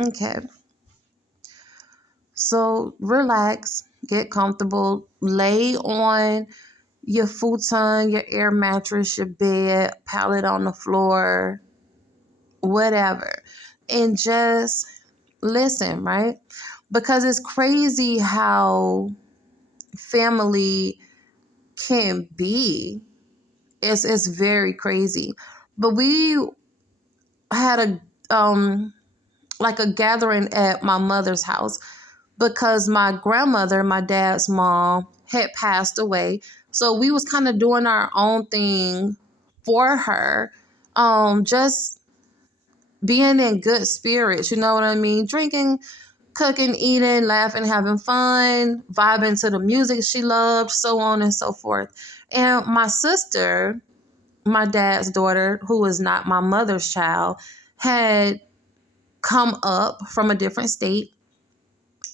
Okay. So relax, get comfortable, lay on your futon, your air mattress, your bed, pallet on the floor, whatever, and just listen, right? Because it's crazy how family can be. It's very crazy. But we had a gathering at my mother's house because my grandmother, my dad's mom, had passed away. So we was kind of doing our own thing for her. Just being in good spirits, you know what I mean? Drinking, cooking, eating, laughing, having fun, vibing to the music she loved, so on and so forth. And my sister, my dad's daughter, who is not my mother's child, had come up from a different state,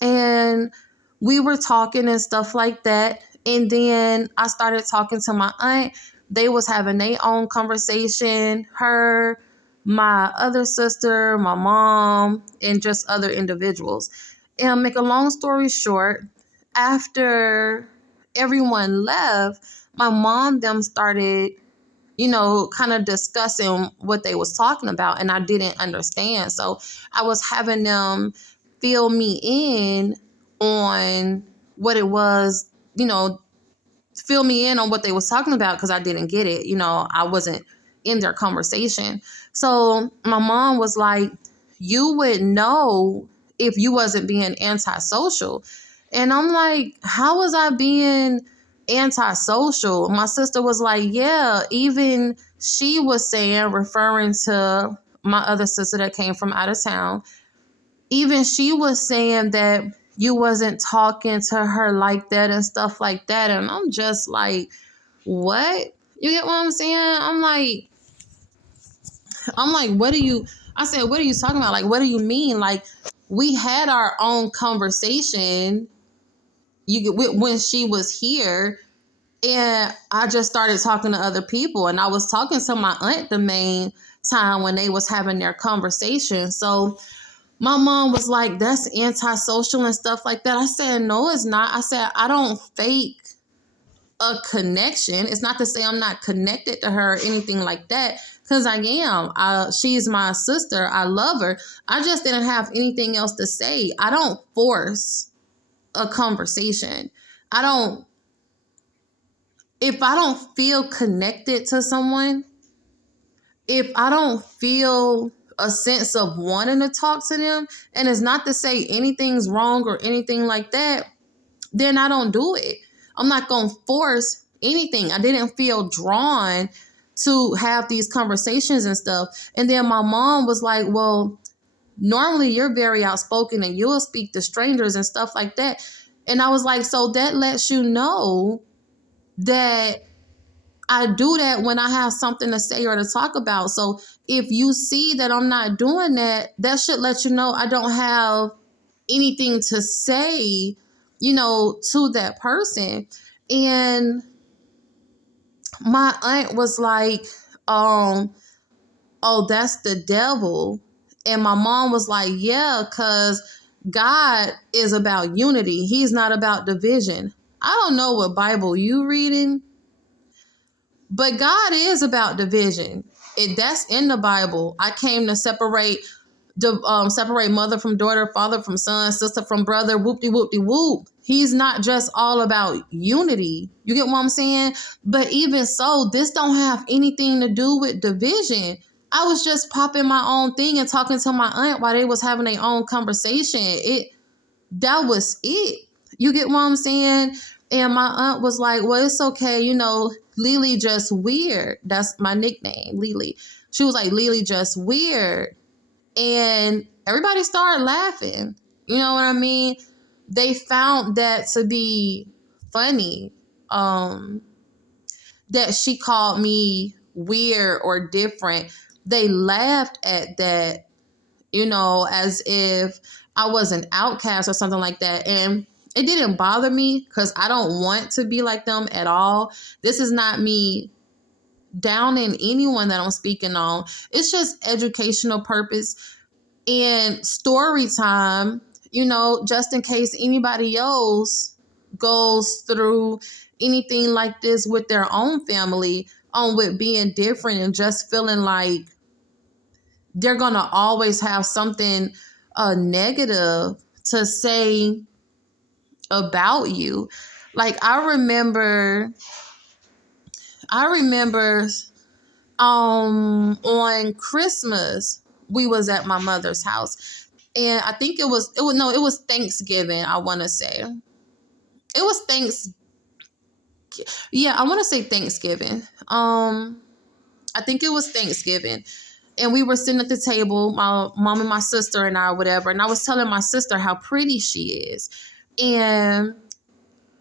and we were talking and stuff like that. And then I started talking to my aunt. They was having their own conversation. Her, my other sister, my mom, and just other individuals. And make a long story short, after everyone left, my mom them started, kind of discussing what they was talking about, and I didn't understand. So I was having them fill me in on what it was, fill me in on what they was talking about because I didn't get it. I wasn't in their conversation. So my mom was like, you would know if you wasn't being antisocial. And I'm like, how was I being antisocial? My sister was like, yeah, even she was saying, referring to my other sister that came from out of town, even she was saying that you wasn't talking to her like that and stuff like that. And I'm just like, what? You get what I'm saying? I'm like, I said, what are you talking about? Like, what do you mean? Like, we had our own conversation when she was here, and I just started talking to other people, and I was talking to my aunt the main time when they was having their conversation. So my mom was like, that's antisocial and stuff like that. I said, no, it's not. I said, I don't fake a connection. It's not to say I'm not connected to her or anything like that, because I am. She's my sister. I love her. I just didn't have anything else to say. I don't force a conversation. If I don't feel connected to someone, if I don't feel a sense of wanting to talk to them, and it's not to say anything's wrong or anything like that, then I don't do it. I'm not going to force anything. I didn't feel drawn to have these conversations and stuff. And then my mom was like, well, normally you're very outspoken and you'll speak to strangers and stuff like that. And I was like, so that lets you know that I do that when I have something to say or to talk about. So if you see that I'm not doing that, that should let you know I don't have anything to say, to that person. And my aunt was like, oh, that's the devil. And my mom was like, yeah, because God is about unity. He's not about division. I don't know what Bible you reading, but God is about division. That's in the Bible. I came to separate mother from daughter, father from son, sister from brother, whoop-de whoop-de whoop. He's not just all about unity. You get what I'm saying? But even so, this don't have anything to do with division. I was just popping my own thing and talking to my aunt while they was having their own conversation. That was it. You get what I'm saying? And my aunt was like, well, it's okay. Lily just weird. That's my nickname, Lily. She was like, Lily just weird. And everybody started laughing. You know what I mean? They found that to be funny. That she called me weird or different. They laughed at that, as if I was an outcast or something like that. And it didn't bother me because I don't want to be like them at all. This is not me downing anyone that I'm speaking on. It's just educational purpose. And story time, just in case anybody else goes through anything like this with their own family, on with being different and just feeling like they're going to always have something negative to say about you. Like I remember on Christmas we was at my mother's house, and I think it was Thanksgiving, I want to say. It was I want to say Thanksgiving. I think it was Thanksgiving. And we were sitting at the table, my mom and my sister and I, whatever. And I was telling my sister how pretty she is. And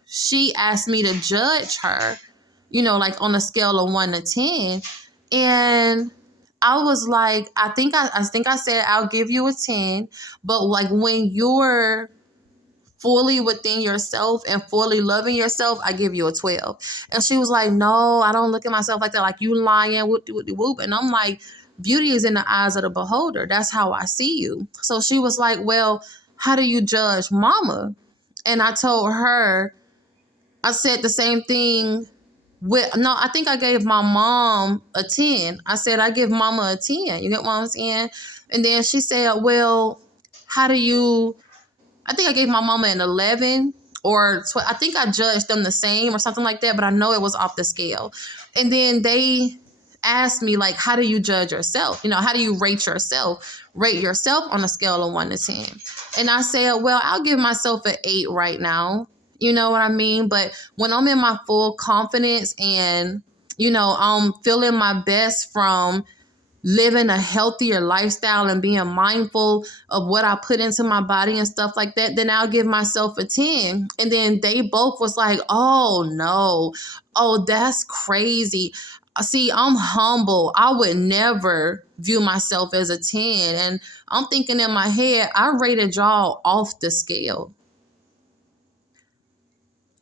she asked me to judge her, like on a scale of 1 to 10. And I was like, I think I said I'll give you a 10. But like when you're fully within yourself and fully loving yourself, I give you a 12. And she was like, no, I don't look at myself like that. Like, you lying, whoop. And I'm like, beauty is in the eyes of the beholder. That's how I see you. So she was like, well, how do you judge mama? And I told her, I said the same thing I think I gave my mom a 10. I said, I give mama a 10. You get what I'm saying? And then she said, well, how do you, I think I gave my mama an 11 or I think I judged them the same or something like that, but I know it was off the scale. And then they asked me, like, how do you judge yourself? How do you rate yourself? Rate yourself on a scale of 1 to 10. And I said, well, I'll give myself an 8 right now. You know what I mean? But when I'm in my full confidence and, I'm feeling my best from living a healthier lifestyle and being mindful of what I put into my body and stuff like that, then I'll give myself a 10. And then they both was like, oh no, oh, that's crazy. See, I'm humble. I would never view myself as a 10. And I'm thinking in my head, I rated y'all off the scale.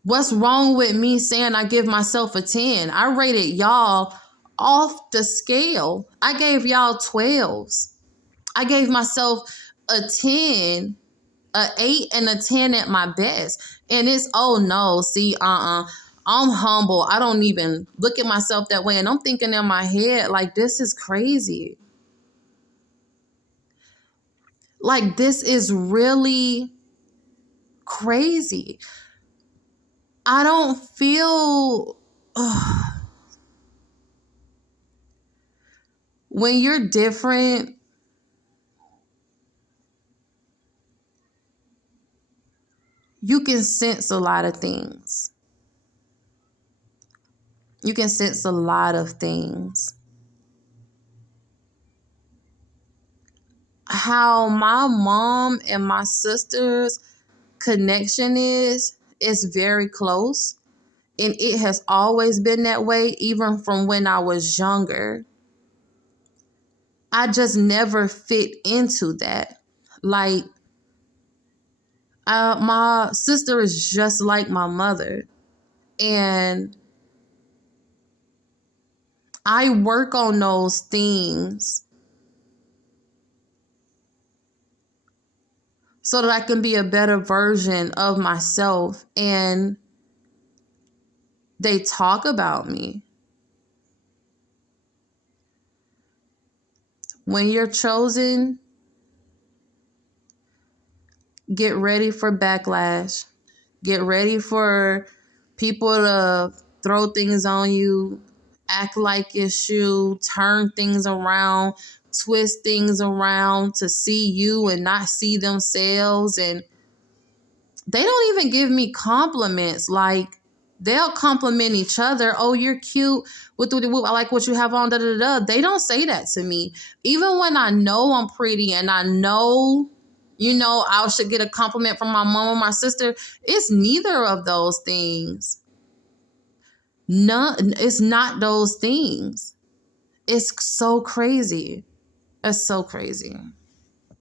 What's wrong with me saying I give myself a 10? I rated y'all off the scale. I gave y'all 12s. I gave myself a 10, a 8 and a 10 at my best. And it's, oh no, see, I'm humble. I don't even look at myself that way. And I'm thinking in my head, like, this is crazy. Like, this is really crazy. I don't feel... when you're different, you can sense a lot of things. You can sense a lot of things. How my mom and my sister's connection is very close. And it has always been that way, even from when I was younger. I just never fit into that. Like, my sister is just like my mother. And I work on those things so that I can be a better version of myself. And they talk about me. When you're chosen, get ready for backlash. Get ready for people to throw things on you, act like it's you, turn things around, twist things around to see you and not see themselves. And they don't even give me compliments. Like, they'll compliment each other. Oh, you're cute. I like what you have on. Da, da, da. They don't say that to me. Even when I know I'm pretty and I know, I should get a compliment from my mom or my sister, it's neither of those things. None. It's not those things. It's so crazy. It's so crazy.